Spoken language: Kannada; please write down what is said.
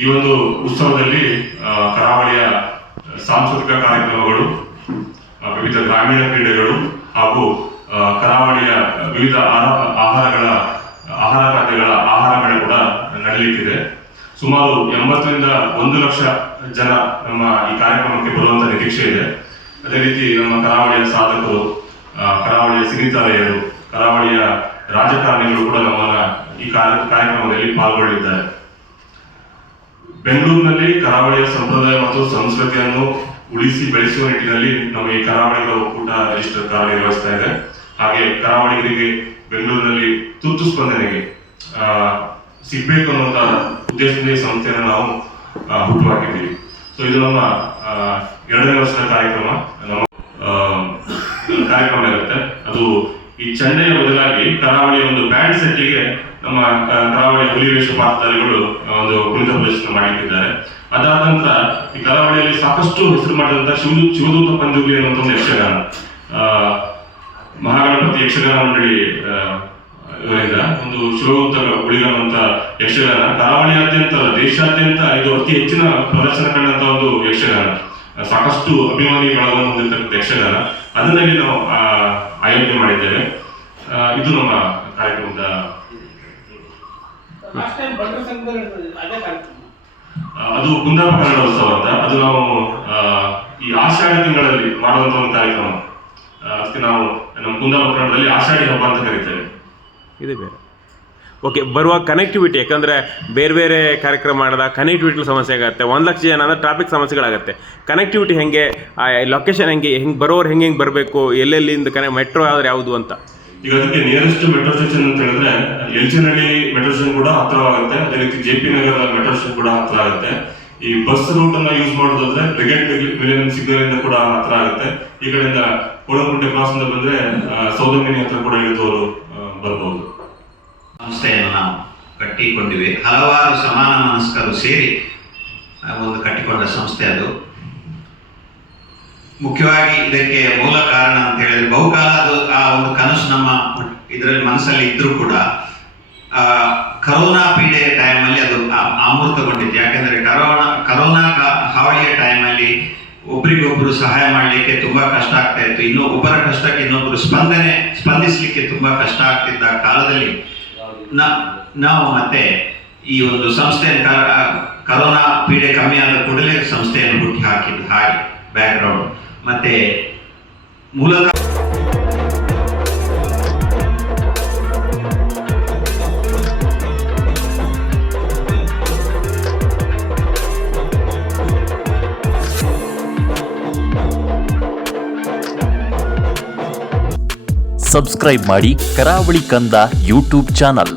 ಈ ಒಂದು ಉತ್ಸವದಲ್ಲಿ ಕರಾವಳಿಯ ಸಾಂಸ್ಕೃತಿಕ ಕಾರ್ಯಕ್ರಮಗಳು ವಿವಿಧ ಗ್ರಾಮೀಣ ಕ್ರೀಡೆಗಳು ಹಾಗೂ ಕರಾವಳಿಯ ವಿವಿಧ ಆಹಾರ ಆಹಾರಗಳ, ಆಹಾರ ಖಾದ್ಯಗಳ ಆಹಾರ ಮೇಳ ಕೂಡ ನಡೆಯಲಿಕ್ಕಿದೆ ಸುಮಾರು ಎಂಬತ್ತರಿಂದ ಒಂದು ಲಕ್ಷ ಜನ ನಮ್ಮ ಈ ಕಾರ್ಯಕ್ರಮಕ್ಕೆ ಬರುವಂತ ನಿರೀಕ್ಷೆ ಇದೆ. ಅದೇ ರೀತಿ ನಮ್ಮ ಕರಾವಳಿಯ ಸಾಧಕರು ಕರಾವಳಿಯ ಸಿನಿತಾರೆಯರು ಕರಾವಳಿಯ ರಾಜಕಾರಣಿಗಳು ಕೂಡ ನಮ್ಮನ್ನ ಈ ಕಾರ್ಯ, ಕಾರ್ಯಕ್ರಮದಲ್ಲಿ ಪಾಲ್ಗೊಳ್ಳಲಿದ್ದಾರೆ ಬೆಂಗಳೂರಿನಲ್ಲಿ ಕರಾವಳಿಯ ಸಂಪ್ರದಾಯ ಮತ್ತು ಸಂಸ್ಕೃತಿಯನ್ನು ಉಳಿಸಿ ಬೆಳೆಸುವ ನಿಟ್ಟಿನಲ್ಲಿ ಈ ಕರಾವಳಿಗಳ ಒಕ್ಕೂಟ ರಿಜಿಸ್ಟರ್ ಕಾರ್ಯನಿರ್ವಹಿಸ್ತಾ ಇದೆ. ಹಾಗೆ ಕರಾವಳಿಗರಿಗೆ ಬೆಂಗಳೂರಿನಲ್ಲಿ ತುರ್ತು ಸ್ಪಂದನೆಗೆ ಸಿಗ್ಬೇಕು ಅನ್ನುವಂತ ಉದ್ದೇಶದಿಂದ ಈ ಸಂಸ್ಥೆಯನ್ನು ನಾವು ಹುಟ್ಟುಹಾಕಿದ್ದೀವಿ. ಸೊ ಇದು ನಮ್ಮ ಎರಡನೇ ವರ್ಷದ ಕಾರ್ಯಕ್ರಮ. ನಮ್ಮ ಕಾರ್ಯಕ್ರಮ ಇರುತ್ತೆ. ಅದು ಈ ಚೆನ್ನೈ ಬದಲಾಗಿ ಕರಾವಳಿಯ ಒಂದು ಬ್ಯಾಂಡ್ ಸೆಟ್ಟಿಗೆ ನಮ್ಮ ಕರಾವಳಿ ಕರಾವಳಿಯ ಹುಲಿವೇಶ ಪಾತ್ರಧಾರಿಗಳು ಒಂದು ಕುಣಿತ ಪ್ರದರ್ಶನ ಮಾಡಿಟ್ಟಿದ್ದಾರೆ. ಅದಾದ ನಂತರ ಈ ಕರಾವಳಿಯಲ್ಲಿ ಸಾಕಷ್ಟು ಹೆಸರು ಮಾಡಿದಂತಹ ಶಿವ ಶಿವದೂತ ಪಂಜುರ್ಲಿ ಅನ್ನುವಂಥ ಒಂದು ಯಕ್ಷಗಾನ. ಆ, ಮಹಾಗಣಪತಿ ಯಕ್ಷಗಾನ ಮಂಡಳಿ ಇವರಿಂದ ಒಂದು ಶಿವದೂತ ಉಳಿದಂತ ಯಕ್ಷಗಾನ ಕರಾವಳಿಯಾದ್ಯಂತ ದೇಶಾದ್ಯಂತ ಇದು ಅತಿ ಹೆಚ್ಚಿನ ಪ್ರದರ್ಶನ ಕಂಡಂತ ಒಂದು ಯಕ್ಷಗಾನ. ಸಾಕಷ್ಟು ಅಭಿಮಾನಿಗಳನ್ನು ಹೊಂದಿರತಕ್ಕಂಥ ಯಕ್ಷಗಾನ. ಅದರಲ್ಲಿ ನಾವು ಆ, ಆಯೋಜನೆ ಮಾಡಿದ್ದೇವೆ. ಇದು ನಮ್ಮ ಕಾರ್ಯಕ್ರಮದ ಅದೇ ಕಾರ್ಯಕ್ರಮ. ಅದು ಕುಂದಾಪ ಕನ್ನಡೋತ್ಸವ ಅಂತ. ಅದು ನಾವು ಆ, ಈ ಆಷಾಢ ತಿಂಗಳಲ್ಲಿ ಮಾಡುವಂತ ಒಂದು ಕಾರ್ಯಕ್ರಮ. ಅದಕ್ಕೆ ನಾವು ನಮ್ಮ ಕುಂದಾಪ ಕನ್ನಡದಲ್ಲಿ ಆಷಾಢಿ ಹಬ್ಬ ಅಂತ ಕರಿತೇವೆ. ಇದು ಬೇರೆ. ಓಕೆ ಬರುವ ಕನೆಕ್ಟಿವಿಟಿ ಯಾಕಂದರೆ ಬೇರೆ ಬೇರೆ ಕಾರ್ಯಕ್ರಮ ಮಾಡಿದಾಗ ಕನೆಕ್ಟಿವಿಟಿ ಸಮಸ್ಯೆ ಆಗುತ್ತೆ. ಒಂದು ಲಕ್ಷ ಜನ ಅಂದರೆ ಟ್ರಾಫಿಕ್ ಸಮಸ್ಯೆಗಳಾಗುತ್ತೆ. ಕನೆಕ್ಟಿವಿಟಿ ಹೆಂಗೆ ಲೊಕೇಶನ್ ಹೆಂಗೆ ಹೆಂಗೆ ಬರೋರು ಹೆಂಗೆ ಹೆಂಗೆ ಬರಬೇಕು, ಎಲ್ಲೆಲ್ಲಿಂದ ಕನೆ ಮೆಟ್ರೋ ಆದರೆ ಯಾವುದು ಅಂತ. ಈಗ ಅದಕ್ಕೆ ನಿಯರೆಸ್ಟ್ ಮೆಟ್ರೋ ಸ್ಟೇಷನ್ ಅಂತ ಹೇಳಿದ್ರೆ ಎಲ್ಚಿನಹಳ್ಳಿ ಮೆಟ್ರೋ ಸ್ಟೇಷನ್ ಕೂಡ ಹತ್ರವಾಗುತ್ತೆ ಅದೇ ರೀತಿ J P Nagar metro station ಕೂಡ ಹತ್ರ ಆಗುತ್ತೆ. ಈ ಬಸ್ ರೂಟ್ ಅನ್ನ ಯೂಸ್ ಮಾಡೋದಾದ್ರೆ ಬ್ರಿಗೇಡ್ ಮಿಲಿಯನ್ ಸಿಗ್ನಲ್ ಇಂದ ಕೂಡ ಹತ್ರ ಆಗುತ್ತೆ. ಈ ಕಡೆಯಿಂದ ಕೋಳಂಕುಂಟೆ ಕ್ರಾಸ್ ಇಂದ ಬಂದ್ರೆ ಸೌದಮಿನಿ ಹತ್ರ ಕೂಡ ಇಳಿದವರು ಬರ್ಬೋದು. ಸಂಸ್ಥೆಯನ್ನು ನಾವು ಕಟ್ಟಿಕೊಂಡಿವೆ. ಹಲವಾರು ಸಮಾನ ಮನಸ್ಕರು ಸೇರಿ ಒಂದು ಕಟ್ಟಿಕೊಂಡ ಸಂಸ್ಥೆ ಅದು. ಮುಖ್ಯವಾಗಿ ಇದಕ್ಕೆ ಮೂಲ ಕಾರಣ ಅಂತ ಹೇಳಿದ್ರೆ ಬಹುಕಾಲ ಅದು ಆ ಒಂದು ಕನಸು ನಮ್ಮ ಇದರಲ್ಲಿ ಮನಸ್ಸಲ್ಲಿ ಇದ್ರೂ ಕೂಡ ಆ, ಕರೋನಾ ಪೀಡೆ ಟೈಮಲ್ಲಿ ಅದು ಅಮೃತಗೊಂಡಿತ್ತು ಯಾಕಂದ್ರೆ ಕರೋನಾ ಕರೋನಾ ಹಾವಳಿಯ ಟೈಮಲ್ಲಿ ಒಬ್ರಿಗೊಬ್ರು ಸಹಾಯ ಮಾಡಲಿಕ್ಕೆ ತುಂಬಾ ಕಷ್ಟ ಆಗ್ತಾ ಇತ್ತು. ಇನ್ನು ಒಬ್ಬರ ಕಷ್ಟಕ್ಕೆ ಇನ್ನೊಬ್ಬರು ಸ್ಪಂದನೆ ಸ್ಪಂದಿಸಲಿಕ್ಕೆ ತುಂಬಾ ಕಷ್ಟ ಆಗ್ತಿದ್ದ ಕಾಲದಲ್ಲಿ ನಾವು ಮತ್ತೆ ಈ ಒಂದು ಕ- ಕರೋನಾ ಪೀಡೆ ಕಮ್ಮಿ ಆದ ಕೂಡಲೇ ಸಂಸ್ಥೆಯನ್ನು ಹುಟ್ಟಿ ಹಾಕಿದ್ದು ಹಾಗೆ ಬ್ಯಾಕ್ಗ್ರೌಂಡ್ ಮತ್ತೆ ಮೂಲತಃ ಸಬ್ಸ್ಕ್ರೈಬ್ ಮಾಡಿ ಕರಾವಳಿ ಕಂದ ಯೂಟ್ಯೂಬ್ ಚಾನಲ್